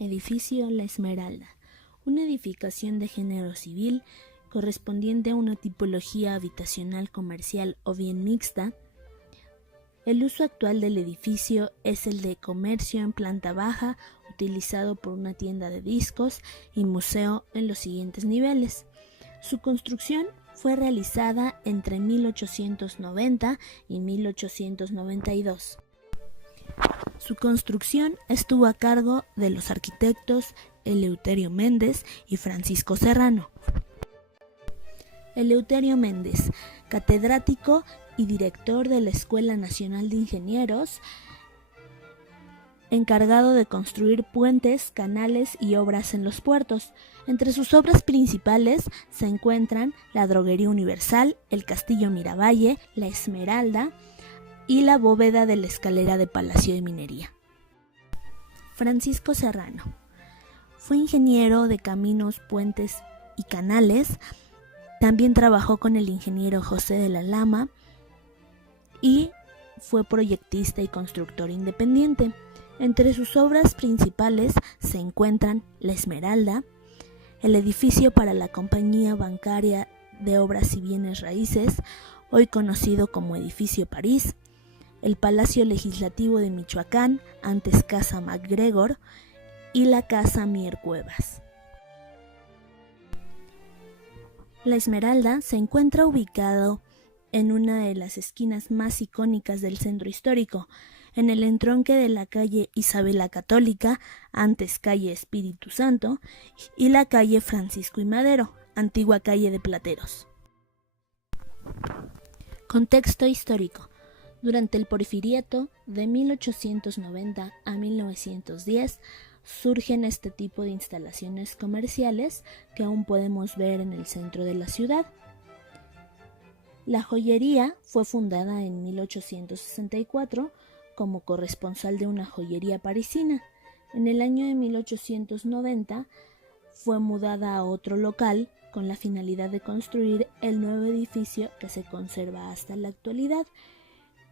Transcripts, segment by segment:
Edificio La Esmeralda, una edificación de género civil correspondiente a una tipología habitacional comercial o bien mixta. El uso actual del edificio es el de comercio en planta baja, utilizado por una tienda de discos y museo en los siguientes niveles. Su construcción fue realizada entre 1890 y 1892. Su construcción estuvo a cargo de los arquitectos Eleuterio Méndez y Francisco Serrano. Eleuterio Méndez, catedrático y director de la Escuela Nacional de Ingenieros, encargado de construir puentes, canales y obras en los puertos. Entre sus obras principales se encuentran la Droguería Universal, el Castillo Miravalle, la Esmeralda y la bóveda de la escalera de Palacio de Minería. Francisco Serrano fue ingeniero de caminos, puentes y canales. También trabajó con el ingeniero José de la Lama y fue proyectista y constructor independiente. Entre sus obras principales se encuentran la Esmeralda, el edificio para la Compañía Bancaria de Obras y Bienes Raíces, hoy conocido como Edificio París, el Palacio Legislativo de Michoacán, antes Casa MacGregor, y la Casa Mier Cuevas. La Esmeralda se encuentra ubicado en una de las esquinas más icónicas del centro histórico, en el entronque de la calle Isabel la Católica, antes calle Espíritu Santo, y la calle Francisco y Madero, antigua calle de Plateros. Contexto histórico. Durante el Porfiriato, de 1890 a 1910, surgen este tipo de instalaciones comerciales que aún podemos ver en el centro de la ciudad. La joyería fue fundada en 1864 como corresponsal de una joyería parisina. En el año de 1890 fue mudada a otro local con la finalidad de construir el nuevo edificio que se conserva hasta la actualidad,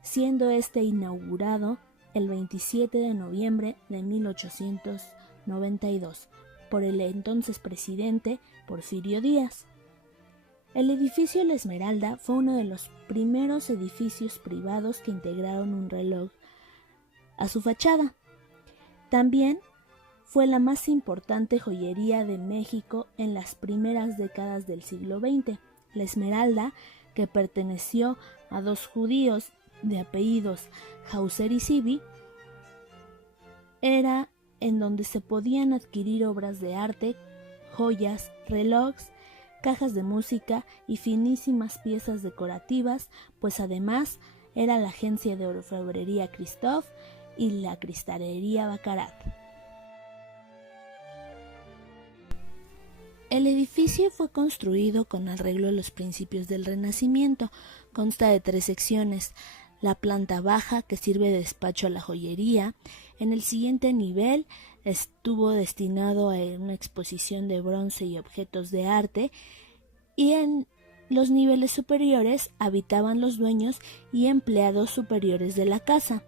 siendo este inaugurado el 27 de noviembre de 1892 por el entonces presidente Porfirio Díaz. El edificio La Esmeralda fue uno de los primeros edificios privados que integraron un reloj a su fachada. También fue la más importante joyería de México en las primeras décadas del siglo XX. La Esmeralda, que perteneció a dos judíos de apellidos Hauser y Sibi, era en donde se podían adquirir obras de arte, joyas, relojes, cajas de música y finísimas piezas decorativas, pues además era la agencia de orfebrería Christophe y la cristalería Baccarat. El edificio fue construido con arreglo a los principios del Renacimiento. Consta de 3 secciones: la planta baja, que sirve de despacho a la joyería. En el siguiente nivel estuvo destinado a una exposición de bronce y objetos de arte, y en los niveles superiores habitaban los dueños y empleados superiores de la casa.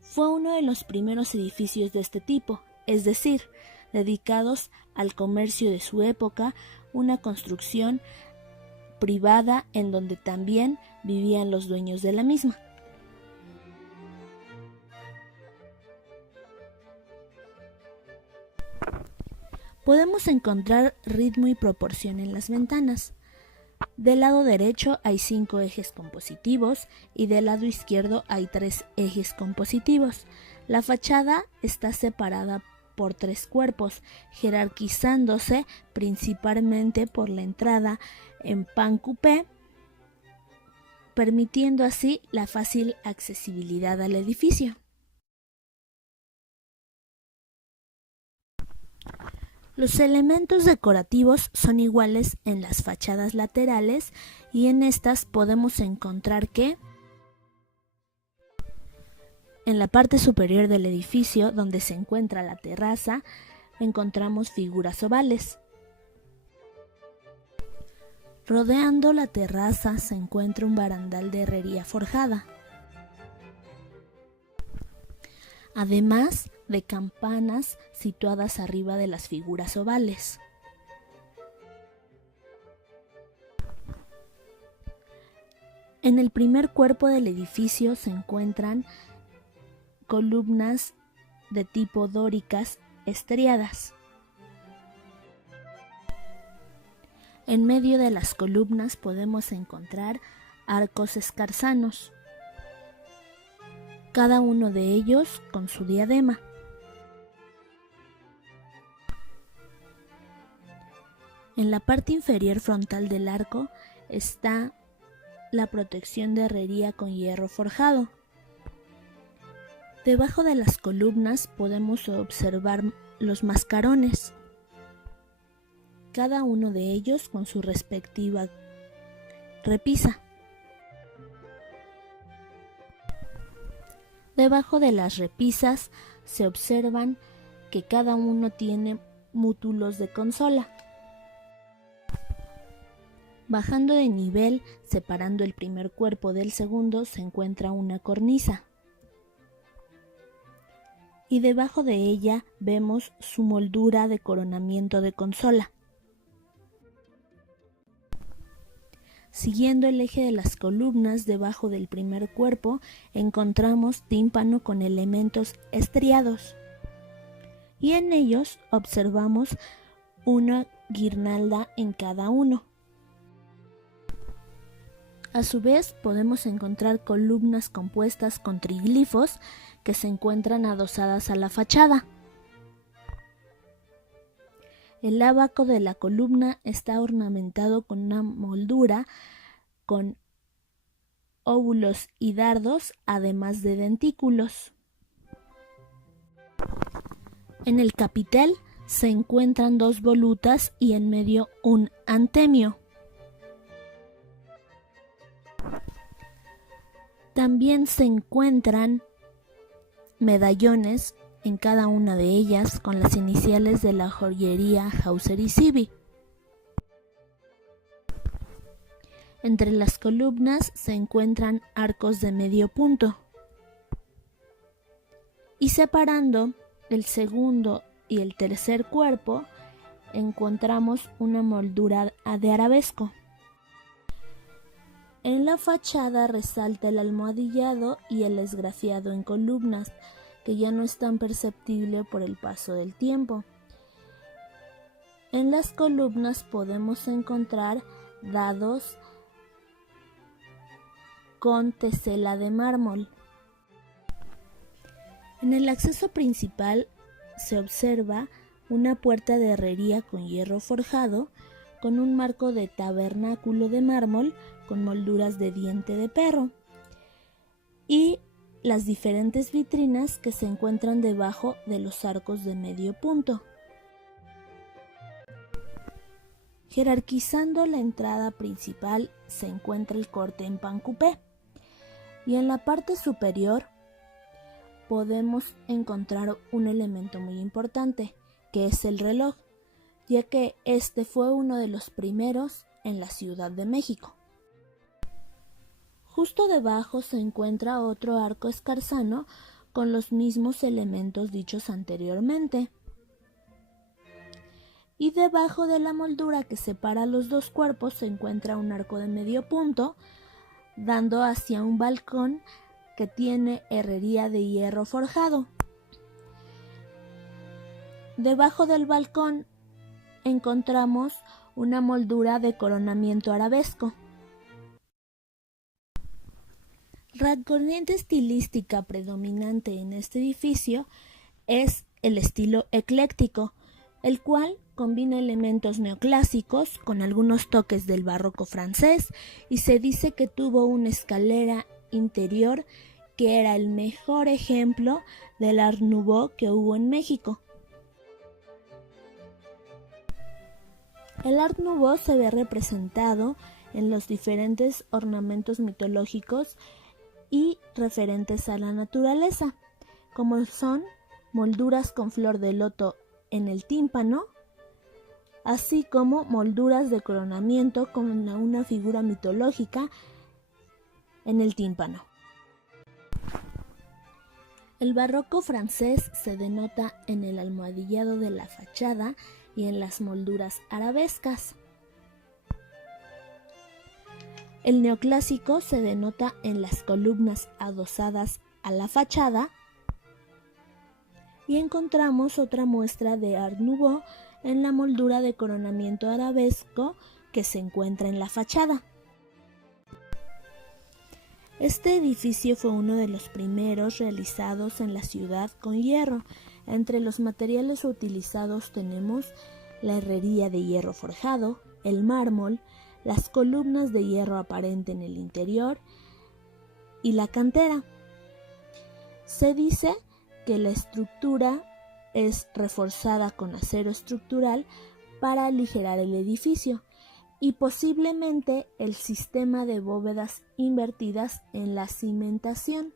Fue uno de los primeros edificios de este tipo, es decir, dedicados al comercio de su época, una construcción privada en donde también vivían los dueños de la misma. Podemos encontrar ritmo y proporción en las ventanas. Del lado derecho hay 5 ejes compositivos y del lado izquierdo hay 3 ejes compositivos. La fachada está separada por 3 cuerpos, jerarquizándose principalmente por la entrada en pan coupé, permitiendo así la fácil accesibilidad al edificio. Los elementos decorativos son iguales en las fachadas laterales, y en estas podemos encontrar que en la parte superior del edificio, donde se encuentra la terraza, encontramos figuras ovales. Rodeando la terraza se encuentra un barandal de herrería forjada. además de campanas situadas arriba de las figuras ovales. En el primer cuerpo del edificio se encuentran columnas de tipo dóricas estriadas. En medio de las columnas podemos encontrar arcos escarzanos, cada uno de ellos con su diadema. En la parte inferior frontal del arco está la protección de herrería con hierro forjado. Debajo de las columnas podemos observar los mascarones, cada uno de ellos con su respectiva repisa. Debajo de las repisas se observan que cada uno tiene mútulos de consola. Bajando de nivel, separando el primer cuerpo del segundo, se encuentra una cornisa. Y debajo de ella vemos su moldura de coronamiento de consola. Siguiendo el eje de las columnas, debajo del primer cuerpo, encontramos tímpano con elementos estriados. Y en ellos observamos una guirnalda en cada uno. A su vez, podemos encontrar columnas compuestas con triglifos que se encuentran adosadas a la fachada. El ábaco de la columna está ornamentado con una moldura con óvulos y dardos, además de dentículos. En el capitel se encuentran dos volutas y en medio un antemio. También se encuentran medallones en cada una de ellas con las iniciales de la joyería Hauser y Siby. Entre las columnas se encuentran arcos de medio punto. Y separando el segundo y el tercer cuerpo encontramos una moldura de arabesco. En la fachada resalta el almohadillado y el esgrafiado en columnas, que ya no es tan perceptible por el paso del tiempo. En las columnas podemos encontrar dados con tesela de mármol. En el acceso principal se observa una puerta de herrería con hierro forjado, con un marco de tabernáculo de mármol con molduras de diente de perro y las diferentes vitrinas que se encuentran debajo de los arcos de medio punto. Jerarquizando la entrada principal se encuentra el corte en pan coupé y en la parte superior podemos encontrar un elemento muy importante, que es el reloj, ya que este fue uno de los primeros en la Ciudad de México. Justo debajo se encuentra otro arco escarzano con los mismos elementos dichos anteriormente. Y debajo de la moldura que separa los dos cuerpos se encuentra un arco de medio punto, dando hacia un balcón que tiene herrería de hierro forjado. Debajo del balcón encontramos una moldura de coronamiento arabesco. La corriente estilística predominante en este edificio es el estilo ecléctico, el cual combina elementos neoclásicos con algunos toques del barroco francés y se dice que tuvo una escalera interior que era el mejor ejemplo del Art Nouveau que hubo en México. El Art Nouveau se ve representado en los diferentes ornamentos mitológicos y referentes a la naturaleza, como son molduras con flor de loto en el tímpano, así como molduras de coronamiento con una figura mitológica en el tímpano. El barroco francés se denota en el almohadillado de la fachada y en las molduras arabescas. El neoclásico se denota en las columnas adosadas a la fachada, y encontramos otra muestra de Art Nouveau en la moldura de coronamiento arabesco que se encuentra en la fachada. Este edificio fue uno de los primeros realizados en la ciudad con hierro. Entre los materiales utilizados tenemos la herrería de hierro forjado, el mármol, las columnas de hierro aparente en el interior y la cantera. Se dice que la estructura es reforzada con acero estructural para aligerar el edificio, y posiblemente el sistema de bóvedas invertidas en la cimentación.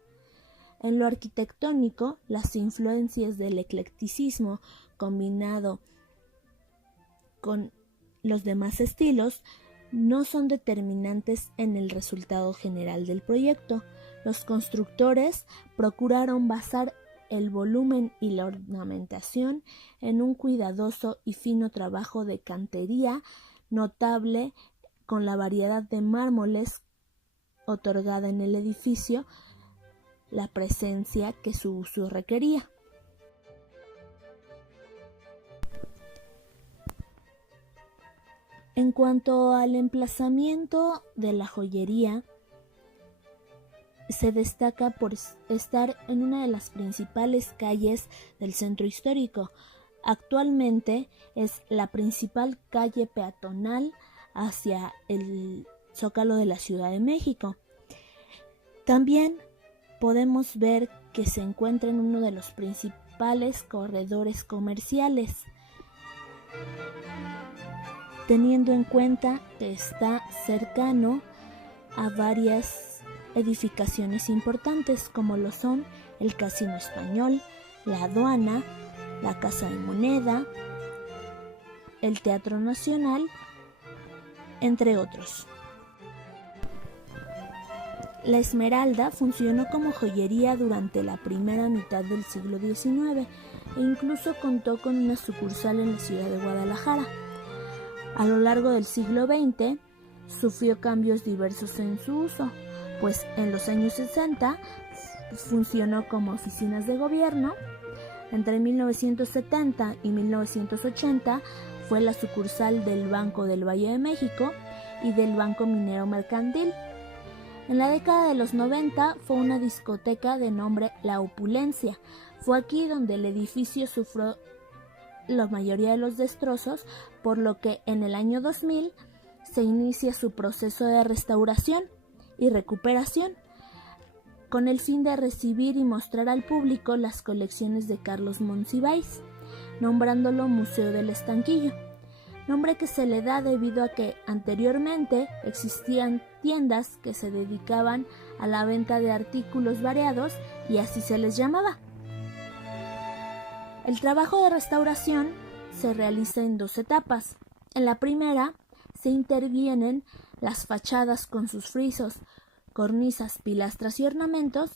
En lo arquitectónico, las influencias del eclecticismo combinado con los demás estilos no son determinantes en el resultado general del proyecto. Los constructores procuraron basar el volumen y la ornamentación en un cuidadoso y fino trabajo de cantería notable, con la variedad de mármoles otorgada en el edificio, la presencia que su uso requería. En cuanto al emplazamiento de la joyería, se destaca por estar en una de las principales calles del centro histórico. Actualmente es la principal calle peatonal hacia el Zócalo de la Ciudad de México. También podemos ver que se encuentra en uno de los principales corredores comerciales, teniendo en cuenta que está cercano a varias edificaciones importantes, como lo son el Casino Español, la aduana, la Casa de Moneda, el Teatro Nacional, entre otros. La Esmeralda funcionó como joyería durante la primera mitad del siglo XIX e incluso contó con una sucursal en la ciudad de Guadalajara. A lo largo del siglo XX sufrió cambios diversos en su uso, pues en los años 60 funcionó como oficinas de gobierno. Entre 1970 y 1980 fue la sucursal del Banco del Valle de México y del Banco Minero Mercantil. En la década de los 90 fue una discoteca de nombre La Opulencia. Fue aquí donde el edificio sufrió la mayoría de los destrozos, por lo que en el año 2000 se inicia su proceso de restauración y recuperación, con el fin de recibir y mostrar al público las colecciones de Carlos Monsiváis, nombrándolo Museo del Estanquillo, nombre que se le da debido a que anteriormente existían tiendas que se dedicaban a la venta de artículos variados y así se les llamaba. El trabajo de restauración se realiza en dos etapas. En la primera se intervienen las fachadas con sus frisos, cornisas, pilastras y ornamentos,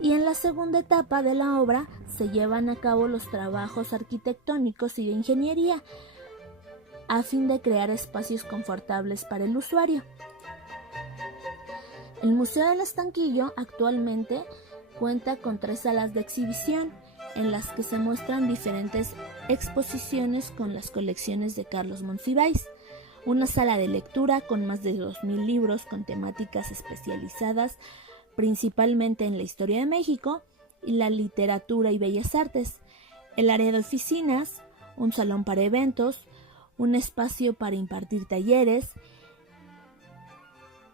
y en la segunda etapa de la obra se llevan a cabo los trabajos arquitectónicos y de ingeniería a fin de crear espacios confortables para el usuario. El Museo del Estanquillo actualmente cuenta con 3 salas de exhibición en las que se muestran diferentes exposiciones con las colecciones de Carlos Monsiváis, una sala de lectura con más de 2,000 libros con temáticas especializadas principalmente en la historia de México y la literatura y bellas artes, el área de oficinas, un salón para eventos, un espacio para impartir talleres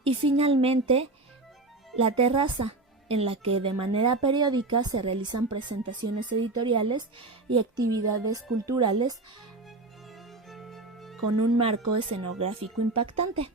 y finalmente la terraza, en la que de manera periódica se realizan presentaciones editoriales y actividades culturales con un marco escenográfico impactante.